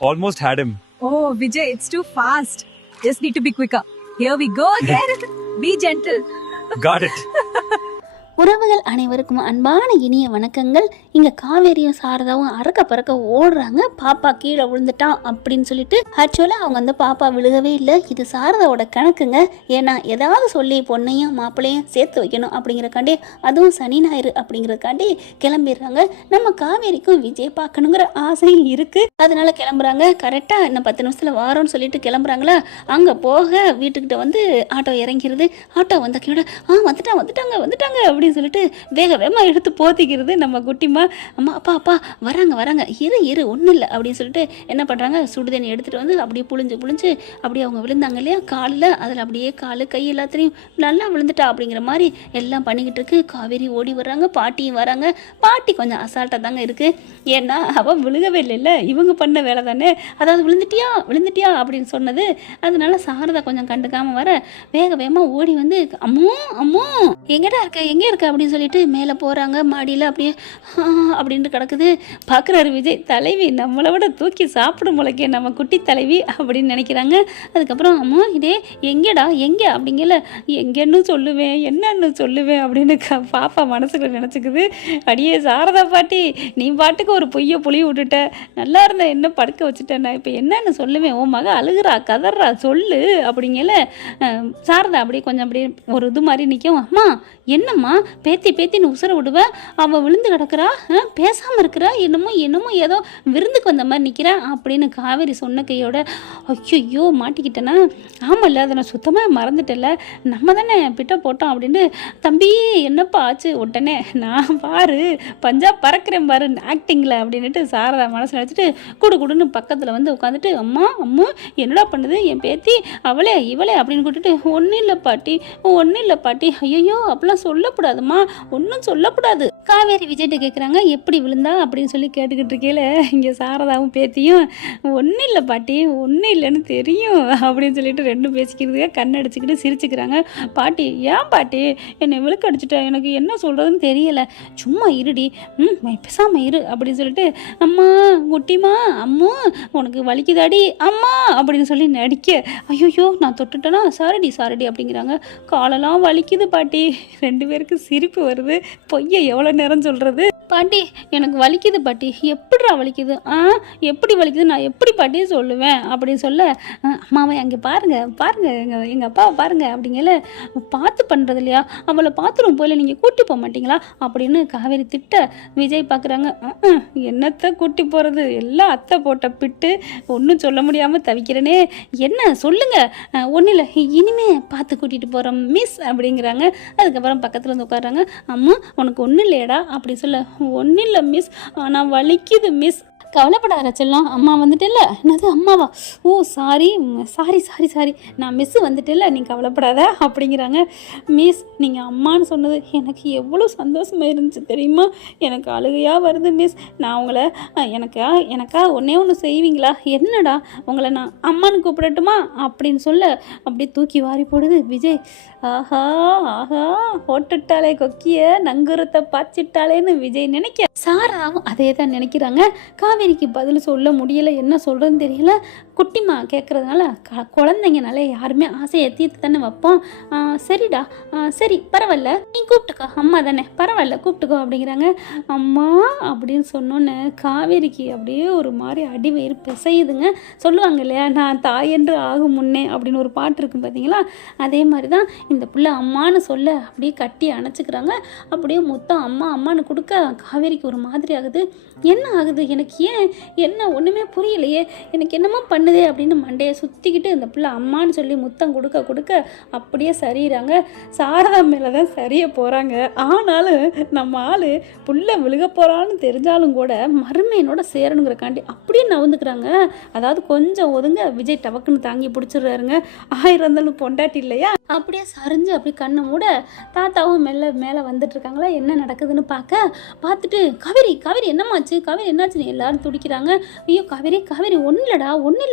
Almost had him. Oh, Vijay, it's too fast. Just need to be quicker. Here we go again. Be gentle. Got it. உறவுகள் அனைவருக்கும் அன்பான இனிய வணக்கங்கள். இங்கே காவேரியும் சாரதாவும் அறக்க பறக்க ஓடுறாங்க. பாப்பா கீழே விழுந்துட்டான் அப்படின்னு சொல்லிட்டு ஆக்சுவலாக அவங்க வந்து பாப்பா விழுகவே இல்லை. இது சாரதாவோட கணக்குங்க. ஏன்னா ஏதாவது சொல்லி பொண்ணையும் மாப்பிள்ளையும் சேர்த்து வைக்கணும் அப்படிங்கிறக்காண்டி, அதுவும் சனி ஞாயிறு அப்படிங்கிறக்காண்டி கிளம்பிடுறாங்க. நம்ம காவேரிக்கும் விஜய் பார்க்கணுங்கிற ஆசையும் இருக்குது. அதனால கிளம்புறாங்க. கரெக்டாக இன்னும் 10 நிமிஷத்தில் வாரோன்னு சொல்லிட்டு கிளம்புறாங்களா. அங்கே போக வீட்டுக்கிட்ட வந்து ஆட்டோ இறங்கிறது. ஆட்டோ வந்த கீழே வந்துட்டாங்க அப்படின்னு சொல்லிட்டு வேக வேகமாக எடுத்து போத்திக்கிறது நம்ம குட்டிமா. அம்மா அப்பா வராங்க இரு ஒன்றும் இல்லை அப்படின்னு சொல்லிட்டு என்ன பண்ணுறாங்க, சுடுதண்ணி எடுத்துகிட்டு வந்து அப்படியே புழிஞ்சு அப்படியே அவங்க விழுந்தாங்க இல்லையா காலில், அதில் அப்படியே கால் கை எல்லாத்துலேயும் நல்லா விழுந்துட்டா அப்படிங்கிற மாதிரி எல்லாம் பண்ணிக்கிட்டு இருக்கு. காவேரி ஓடி வர்றாங்க, பாட்டியும் வராங்க. பாட்டி கொஞ்சம் அசால்ட்டாக தாங்க இருக்குது. ஏன்னா அவள் விழுகவே இல்லைல்ல, இவங்க பண்ண வேலை தானே. அதாவது விழுந்துட்டியா அப்படின்னு சொன்னது. அதனால சாரதா கொஞ்சம் கண்டுக்காமல் வர வேக வேகமாக ஓடி வந்து அம்மோ எங்கே இருக்க அப்படின்னு சொல்லிட்டு மேலே போகிறாங்க. மாடியில் அப்படியே அப்படின்ட்டு கிடக்குது. பார்க்குறாரு விஜய், தலைவி நம்மளை விட தூக்கி சாப்பிடும் முளைக்கே நம்ம குட்டி தலைவி அப்படின்னு நினைக்கிறாங்க. அதுக்கப்புறம் அம்மா இதே எங்கே அப்படிங்கல, எங்கன்னு சொல்லுவேன் என்னன்னு சொல்லுவேன் அப்படின்னு பாப்பா மனசுக்குள்ள நினச்சிக்குது. அடியே சாரதா பாட்டி, நீ பாட்டுக்கு ஒரு பொய்யை புளி விட்டுட்ட, நல்லா இருந்தா என்ன படுக்க வச்சுட்டேன், நான் இப்போ என்னன்னு சொல்லுவேன், உன் மக அழுகுறா கதறா சொல்லு அப்படிங்கல. சாரதா அப்படியே கொஞ்சம் அப்படியே ஒரு இது மாதிரி நிற்கும். அம்மா என்னம்மா பேத்தின்னு உசுரை விடுவேன், அவள் விழுந்து கிடக்குறா, பேசாமல் இருக்கிறா, என்னமோ ஏதோ விருந்துக்கு வந்த மாதிரி நிற்கிறா அப்படின்னு காவேரி சொன்ன கையோட ஐயோ மாட்டிக்கிட்டேனா. ஆமாம்ல, அதை நான் சுத்தமாக மறந்துட்டேன்ல, நம்ம தானே பிட்ட போட்டோம் அப்படின்னு. தம்பி என்னப்பா ஆச்சு, உடனே நான் பாரு பஞ்சாப் பறக்கிறேன் பாரு ஆக்டிங்கில் அப்படின்ட்டு சாரதா மனசு நினச்சிட்டு குடுன்னு பக்கத்தில் வந்து உட்காந்துட்டு அம்மா என்னடா பண்ணுது என் பேத்தி, அவளே இவளே அப்படின்னு கூட்டிட்டு ஒன்றும் இல்லை பாட்டி ஐயோ அப்படிலாம் சொல்லக்கூடாதுமா, ஒன்றும் சொல்லக்கூடாது. காவேரி விஜய்கிட்ட கேட்குறாங்க எப்படி விழுந்தா அப்படின்னு சொல்லி கேட்டுக்கிட்டு இருக்கேல, இங்கே சாரதாவும் பேத்தியும் ஒன்றும் இல்லை பாட்டி, ஒன்றும் இல்லைன்னு தெரியும் அப்படின்னு சொல்லிட்டு ரெண்டும் பேசிக்கிறதுக்கு கண்ணடிச்சுக்கிட்டு சிரிச்சுக்கிறாங்க. பாட்டி ஏன் பாட்டி என்னை விழுக்க அடிச்சுட்டா, எனக்கு என்ன சொல்கிறதுன்னு தெரியலை, சும்மா இருடி, பேசாமல் இரு அப்படின்னு சொல்லிட்டு அம்மா குட்டிமா அம்மு உனக்கு வலிக்குதாடி அம்மா அப்படின்னு சொல்லி நடிக்க, ஐயோ நான் தொட்டுட்டேனா சாரடி அப்படிங்கிறாங்க. காலெல்லாம் வலிக்குது பாட்டி. 2 பேருக்கு சிரிப்பு வருது. பொய்யை எவ்வளோ நேரம் சொல்கிறது. பாட்டி எனக்கு வலிக்குது பாட்டி. எப்படிடா வலிக்குது, எப்படி வலிக்குது, நான் எப்படி பாட்டி சொல்லுவேன் அப்படின்னு சொல்ல, அம்மாவை அங்கே பாருங்க எங்கள் அப்பாவை பாருங்க அப்படிங்கல. பார்த்து பண்ணுறது இல்லையா, அவளை பார்த்துரும் போல நீங்கள் கூட்டி போக மாட்டீங்களா அப்படின்னு காவேரி திட்ட விஜய் பார்க்குறாங்க. என்னத்தை கூட்டி போகிறது, எல்லாம் அத்தை போட்ட பிட்டு, ஒன்றும் சொல்ல முடியாமல் தவிக்கிறேனே, என்ன சொல்லுங்க. ஒன்றும் இல்லை, இனிமே பார்த்து கூட்டிகிட்டு போகிறோம் மிஸ் அப்படிங்கிறாங்க. அதுக்கப்புறம் பக்கத்தில் வந்து உட்காடுறாங்க. அம்மா உனக்கு ஒன்றும் இல்லையடா அப்படி சொல்ல, ஒன்றும் இல்லை மிஸ், ஆனால் வலிக்குது மிஸ். கவலைப்படாத செல்லம், அம்மா வந்துட்டேல்ல. என்னது அம்மாவா, ஓ சாரி நான் மிஸ்ஸு வந்துட்டேல்ல, நீ கவலைப்படாத அப்படிங்கிறாங்க. மிஸ் நீங்கள் அம்மான்னு சொன்னது எனக்கு எவ்வளோ சந்தோஷமாக இருந்துச்சு தெரியுமா, எனக்கு அழுகையாக வருது மிஸ். நான் உங்களை எனக்கா ஒன்று செய்வீங்களா, என்னடா உங்களை நான் அம்மான்னு கூப்பிடட்டுமா அப்படின்னு சொல்ல அப்படியே தூக்கி வாரி போடுது விஜய். ஆஹா போட்டுட்டாலே கொக்கிய நங்குரத்தை பாய்ச்சிட்டாலேன்னு விஜய் நினைக்க, சாராவும் அதே தான் நினைக்கிறாங்க. காவேரிக்கு பதில் சொல்ல முடியலை, என்ன சொல்கிறதுன்னு தெரியல. குட்டிமா கேட்குறதுனால குழந்தைங்கனால யாருமே ஆசையை தீர்த்து தானே வைப்போம். சரிடா சரி பரவாயில்ல, நீ கூப்பிட்டுக்கோ, அம்மா தானே பரவாயில்ல கூப்பிட்டுக்கோ அப்படிங்கிறாங்க. அம்மா அப்படின்னு சொன்னோன்னே காவேரிக்கு அப்படியே ஒரு மாதிரி அடிவயிறு பிசையுதுங்க. சொல்லுவாங்க இல்லையா, நான் தாயென்று ஆகும் முன்னே அப்படின்னு ஒரு பாட்டு இருக்கும் பார்த்தீங்களா, அதே மாதிரி தான் இந்த பிள்ளை அம்மானு சொல்ல அப்படியே கட்டி அணைச்சிக்கிறாங்க. அப்படியே மொத்தம் அம்மான்னு கொடுக்க காவேரிக்கு ஒரு மாதிரி ஆகுது. என்ன ஆகுது எனக்கு, என்ன ஒன்றுமே புரியலையே, எனக்கு என்னமோ பண்ணுதே அப்படின்னு மண்டையை சுற்றிக்கிட்டு இந்த பிள்ளை அம்மான்னு சொல்லி முத்தம் கொடுக்க அப்படியே சரியிறாங்க. சாரதா மேலே தான் சரிய போகிறாங்க. ஆனாலும் நம்ம ஆள் புள்ள விழுக போகிறான்னு தெரிஞ்சாலும் கூட மருமையனோட சேரணுங்கிறக்காண்டி அப்படியே நவுந்துக்கிறாங்க. அதாவது கொஞ்சம் ஒதுங்க விஜய் டவக்குன்னு தாங்கி பிடிச்சிடுறாருங்க. 1000 இருந்தாலும் பொண்டாட்டி இல்லையா, அப்படியே சரிஞ்சு அப்படி கண்ணை மூட தாத்தாவும் மேலே வந்துட்டு இருக்காங்களா, என்ன நடக்குதுன்னு பார்த்துட்டு காவேரி என்னம்மாச்சு, காவேரி என்னாச்சுன்னு எல்லாரும் துடிக்கிறாங்க. ஐயோ காவேரி ஒன்றும்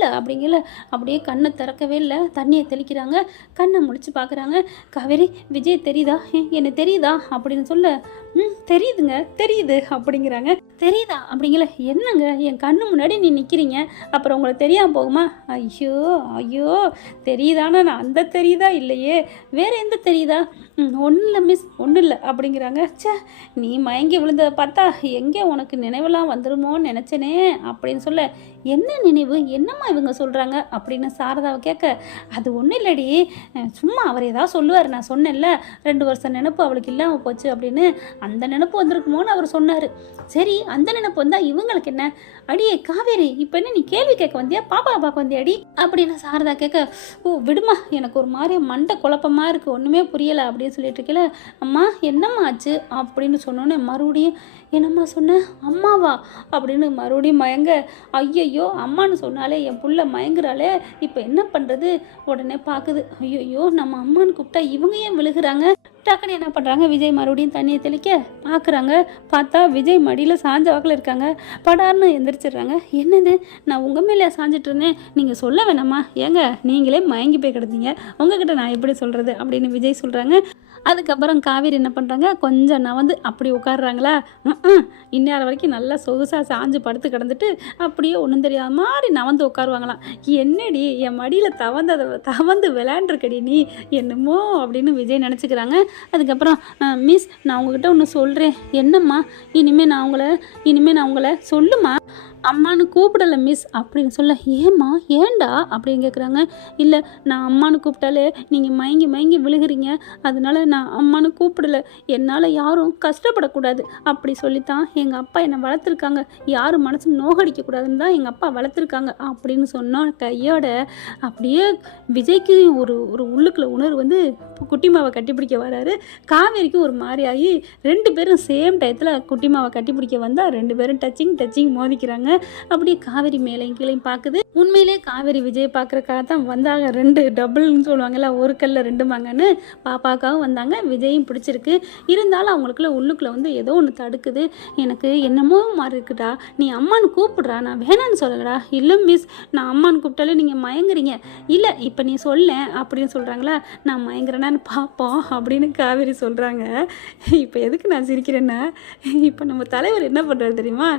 தெரியல அப்படிங்கல. அப்படியே கண்ணை திறக்கவே இல்லை, தண்ணியை தெளிக்கிறாங்க. கண்ணை முழிச்சு பார்க்குறாங்க. காவேரி, விஜய் தெரியுதா, என்ன தெரியுதா அப்படின்னு சொல்ல, தெரியுதுங்க, தெரியுது அப்படிங்கிறாங்க. தெரியுதா அப்படிங்கல. என்னங்க, என் கண்ணு முன்னாடி நீ நிற்கிறீங்க, அப்புறம் உங்களுக்கு தெரியாமல் போகுமா? ஐயோ ஐயோ, தெரியுதானா? நான் அந்த தெரியுதா இல்லையே, வேற எந்த தெரியுதா? ஒன்றும் இல்லை மிஸ், ஒன்றும் இல்லை அப்படிங்கிறாங்க. சே, நீ மயங்கி விழுந்ததை பார்த்தா எங்கே உனக்கு நினைவெல்லாம் வந்துருமோன்னு நினச்சேனே அப்படின்னு சொல்ல, என்ன நினைவு, என்னம்மா இவங்க சொல்கிறாங்க அப்படின்னு சாரதாவை கேட்க, அது ஒன்றும் இல்லடி, சும்மா அவர் ஏதாவது சொல்லுவார், நான் சொன்னேன்ல 2 வருஷம் நினப்பு அவளுக்கு இல்லாமல் போச்சு அப்படின்னு, அந்த நினப்பு வந்திருக்குமோன்னு அவர் சொன்னார். சரி, அந்த நினப்பு வந்தால் இவங்களுக்கு என்ன? அடியே காவேரி, இப்போ என்ன நீ கேள்வி கேட்க வந்தியா, பாப்பா பார்க்க வந்தியா அடி அப்படின்னு சாரதா கேட்க, ஓ விடுமா, எனக்கு ஒரு மாதிரி மண்டை குழப்பமாக இருக்குது, ஒன்றுமே புரியலை அப்படின்னு சொல்லிட்டு இருக்கல. அம்மா என்னம்மா ஆச்சு அப்படின்னு சொன்னோன்னே மறுபடியும் என்னம்மா சொன்னேன், அம்மாவா அப்படின்னு மறுபடியும் மயங்க. ஐயையோ, அம்மான்னு சொன்னாலே என் புள்ள மயங்குறாளே, இப்போ என்ன பண்ணுறது? உடனே பார்க்குது, ஐயோ நம்ம அம்மான்னு கூப்பிட்டா இவங்க ஏன் விழுகிறாங்க? டக்குன்னு என்ன பண்ணுறாங்க, விஜய் மறுபடியும் தண்ணியை தெளிக்க பார்க்குறாங்க. பார்த்தா விஜய் மடியில் சாஞ்ச வாக்கில் இருக்காங்க. படார்னு எந்திரிச்சிடுறாங்க. என்னது, நான் உங்கள் மேலே சாஞ்சிட்டு இருந்தேன், நீங்கள் சொல்ல வேணாமா? ஏங்க, நீங்களே மயங்கி போய் கிடந்தீங்க, உங்ககிட்ட நான் எப்படி சொல்கிறது அப்படின்னு விஜய் சொல்கிறாங்க. அதுக்கப்புறம் காவேரி என்ன பண்ணுறாங்க, கொஞ்சம் நவந்து அப்படி உட்காடுறாங்களா. இந்நேரம் வரைக்கும் நல்லா சொகுசாக சாஞ்சு படுத்து கிடந்துட்டு அப்படியே ஒன்றும் தெரியாத மாதிரி நவந்து உட்காருவாங்களாம். என்னடி என் மடியில் தவந்து விளையாண்டுருக்கடி நீ என்னமோ அப்படின்னு விஜய் நினச்சிக்கிறாங்க. அதுக்கப்புறம் மிஸ், நான் உங்ககிட்ட ஒன்று சொல்கிறேன். என்னம்மா? இனிமேல் நான் உங்களை சொல்லுமா, அம்மானு கூப்பிடலை மிஸ் அப்படின்னு சொல்ல. ஏம்மா, ஏண்டா அப்படின்னு கேட்குறாங்க. இல்லை, நான் அம்மானு கூப்பிட்டாலே நீங்கள் மயங்கி மயங்கி விழுகிறீங்க, அதனால நான் அம்மானு கூப்பிடலை, என்னால் யாரும் கஷ்டப்படக்கூடாது அப்படி சொல்லித்தான் எங்கள் அப்பா என்னை வளர்த்துருக்காங்க, யாரும் மனசு நோகடிக்கக்கூடாதுன்னு தான் எங்கள் அப்பா வளர்த்துருக்காங்க அப்படின்னு சொன்னோம் கையோட. அப்படியே விஜய்க்கு ஒரு ஒரு உள்ளுக்குள்ள உணர்வு வந்து குட்டிமாவை கட்டிப்பிடிக்க வராரு. காவேரிக்கு ஒரு மாதிரி ஆகி 2 பேரும் சேம் டயத்தில் குட்டிமாவை கட்டிப்பிடிக்க வந்தால் 2 பேரும் டச்சிங் மோதிக்கிறாங்க. அப்படியே காவேரி மேலையும் கீழையும் பார்க்குது. உண்மையிலே காவேரி விஜய் பார்க்குறக்காக தான் வந்தாங்க. 2 டபுள்னு சொல்லுவாங்கல்ல, ஒரு கல்ல 2 மாங்கன்னு. பாப்பாக்காகவும் வந்தாங்க, விஜயும் பிடிச்சிருக்கு. இருந்தாலும் அவங்களுக்குள்ள உள்ளுக்குள்ள வந்து ஏதோ ஒன்று தடுக்குது. எனக்கு என்னமோ மாதிரி இருக்குடா, நீ அம்மானு கூப்பிடுறா, நான் வேணான்னு சொல்லலடா. இல்லை மிஸ், நான் அம்மானு கூப்பிட்டாலே நீங்கள் மயங்குறீங்க. இல்லை, இப்போ நீ சொல்ல அப்படின்னு சொல்கிறாங்களா, நான் மயங்குறேனான்னு பார்ப்போம் அப்படின்னு காவேரி சொல்கிறாங்க. இப்போ எதுக்கு நான் சிரிக்கிறேன்னா, இப்போ நம்ம தலைவர் என்ன பண்ணுறாரு தெரியுமா,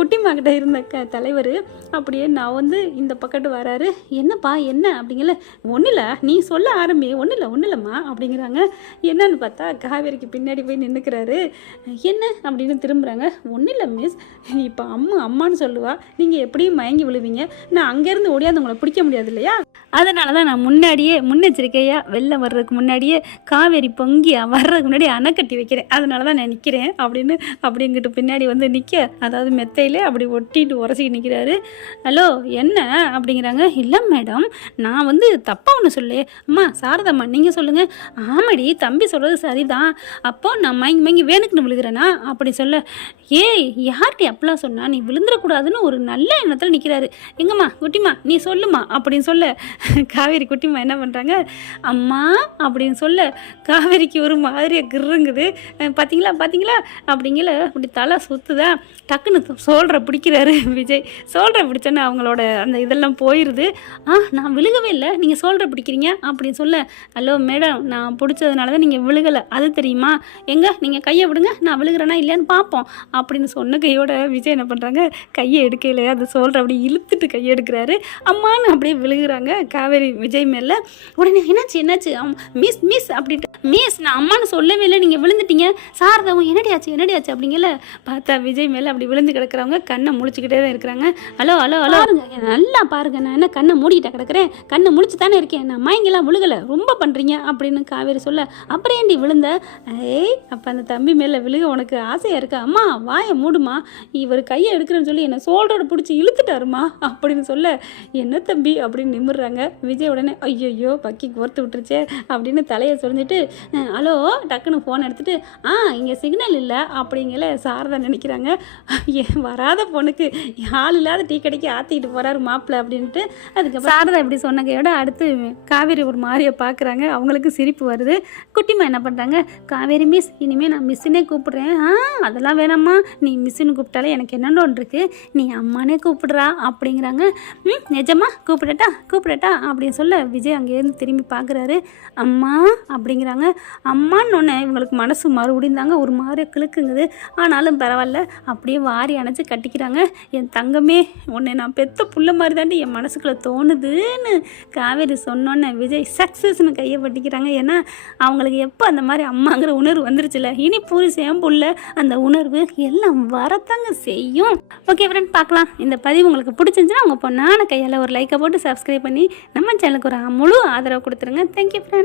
குட்டிமா கிட்ட இருந்த தலைவர் அப்படியே நான் வந்து இந்த பக்கத்து வராரு. என்னப்பா என்ன அப்படிங்கல. ஒன்றும் இல்லை, நீ சொல்ல ஆரம்பி. ஒன்றும் இல்லைம்மா அப்படிங்கிறாங்க. என்னன்னு பார்த்தா காவேரிக்கு பின்னாடி போய் நின்றுக்கிறாரு. என்ன அப்படின்னு திரும்புகிறாங்க. ஒன்றும் இல்லை மிஸ், இப்போ அம்மான்னு சொல்லுவா, நீங்கள் எப்படியும் மயங்கி விழுவீங்க, நான் அங்கேருந்து ஓடியாந்து உங்களை பிடிக்க முடியாது இல்லையா, அதனால தான் நான் முன்னெச்சரிக்கையாக வெளில வர்றதுக்கு முன்னாடியே காவேரி பொங்கி வர்றதுக்கு முன்னாடி அணை கட்டி வைக்கிறேன், அதனால தான் நான் நிற்கிறேன் அப்படிங்கிட்டு பின்னாடி வந்து நிற்க, அதாவது மெத்தையிலே அப்படி ஒட்டிட்டு உரசிக்கிட்டு நிற்கிறாரு. ஹலோ என்ன அப்படிங்கிறாங்க. இல்லை மேடம், நான் வந்து தப்பாக ஒன்று சொல்லு. அம்மா சாரதாம்மா நீங்கள் சொல்லுங்கள். ஆமாடி, தம்பி சொல்கிறது சரிதான், அப்போ நான் மயங்கி வேணுக்குன்னு விழுகிறேனா அப்படி சொல்ல. ஏய், யார்கிட்ட அப்பெல்லாம் சொன்னா, நீ விழுந்துடக்கூடாதுன்னு ஒரு நல்ல எண்ணத்தில் நிற்கிறாரு. எங்கம்மா குட்டிமா நீ சொல்லுமா அப்படின்னு சொல்ல, காவேரி குட்டிமா என்ன பண்ணுறாங்க, அம்மா அப்படின்னு சொல்ல காவேரிக்கு ஒரு மாதிரியாக கிருங்குது. பார்த்தீங்களா அப்படிங்கல. அப்படி தலை சுற்றுதா. டக்குன்னு சோல்ற பிடிக்கிறாரு விஜய். சோல்ற பிடிச்சோன்னு அவங்களோட அந்த இதெல்லாம் போயிடுது. நான் விழுகவே இல்லை, நீங்கள் சோல்ற பிடிக்கிறீங்க அப்படின்னு சொல்ல. ஹலோ மேடம், நான் பிடிச்சதுனால தான் நீங்கள் விழுகலை, அது தெரியுமா? எங்க நீங்கள் கையை விடுங்க, நான் விழுகிறேன்னா இல்லையான்னு பார்ப்போம் அப்படின்னு சொன்ன கையோட விஜய் என்ன பண்ணுறாங்க, கையை எடுக்கையில் அது சோல்ற அப்படி இழுத்துட்டு கையை எடுக்கிறாரு. அம்மான்னு அப்படியே விழுகிறாங்க காவேரி விஜய் மேலே. உடனே என்னாச்சு மிஸ் அப்படின்ட்டு, மிஸ் நான் அம்மானு சொல்லவே இல்லை, நீங்கள் விழுந்துட்டீங்க. சாரதாவும் என்னடியாச்சு அப்படிங்கல. பார்த்தா விஜய் மேலே அப்படி விழுந்து கிடக்கிறவங்க கண்ணை முழிச்சுக்கிட்டே தான் இருக்கிறாங்க. ஹலோ நல்லா பாருங்க, நான் என்ன கண்ணை மூடிக்கிட்ட கிடக்கிறேன், கண்ணை முழிச்சு தானே இருக்கேன், நான் மயங்கெல்லாம் விழுகலை, ரொம்ப பண்ணுறீங்க அப்படின்னு காவேரி சொல்ல. அப்புறம் ஏண்டி விழுந்த? அப்போ அந்த தம்பி மேலே விழுக உனக்கு ஆசையாக இருக்கா? அம்மா வாயை மூடுமா, இவர் கையை எடுக்கிறேன்னு சொல்லி என்னை சோல்டரோட பிடிச்சி இழுத்துட்டாருமா அப்படின்னு சொல்ல. என்ன தம்பி அப்படின்னு நிமிடுறாங்க. விஜய் உடனே ஐயோ பக்கி கோர்த்து விட்டுருச்சே அப்படின்னு தலையை சொல்லிட்டு, ஹலோ டக்குன்னு ஃபோன் எடுத்துகிட்டு, இங்கே சிக்னல் இல்லை அப்படிங்கல சாரதா நினைக்கிறாங்க. வராத பொண்ணுக்கு ஆள் இல்லாத டீ கடைக்கு ஆற்றிக்கிட்டு போகிறாரு மாப்பிள்ளை அப்படின்ட்டு. அதுக்கப்புறம் சாரதா இப்படி சொன்ன கையோட அடுத்து காவேரி ஒரு மாதிரியை பார்க்குறாங்க. அவங்களுக்கு சிரிப்பு வருது. குட்டிமா என்ன பண்ணுறாங்க, காவேரி மிஸ் இனிமேல் நான் மிஸ்ஸுன்னே கூப்பிட்றேன். அதெல்லாம் வேணாம்மா, நீ மிஸ்ஸுன்னு கூப்பிட்டாலே எனக்கு என்னென்னு ஒன்று இருக்குது, நீ அம்மானே கூப்பிடுறா அப்படிங்கிறாங்க. நிஜமா கூப்பிடட்டா அப்படின்னு சொல்ல விஜய் அங்கேருந்து திரும்பி பார்க்குறாரு. அம்மா அப்படிங்கிறாங்க. அம்மான்னு ஒன்று இவங்களுக்கு மனசு மறுபடியும் தாங்க ஒரு மாதிரி கிளுக்குங்குது. ஆனாலும் பரவாயில்ல, அப்படியே வாரி அணைச்சி கட்டிக்கிறாங்க. என் தங்கமே, உன்னை நான் பெத்த புள்ள மாதிரி தாண்டி என் மனசுக்குள்ளே தோணுதுன்னு காவேரி சொன்னோன்னே விஜய் சக்ஸஸ்ன்னு கையை பட்டிக்கிறாங்க. ஏன்னா அவங்களுக்கு எப்போ அந்த மாதிரி அம்மாங்கிற உணர்வு வந்துருச்சுல, இனி புருஷன் புள்ள அந்த உணர்வு எல்லாம் வரத்தாங்க செய்யும். ஓகே ஃப்ரெண்ட், பார்க்கலாம். இந்த பதிவு உங்களுக்கு பிடிச்சிருந்துச்சுன்னா உங்கள் பொண்ணான கையால் ஒரு லைக்கை போட்டு சப்ஸ்கிரைப் பண்ணி நம்ம சேனலுக்கு ஒரு முழு ஆதரவு கொடுத்துருங்க. Thank you friend.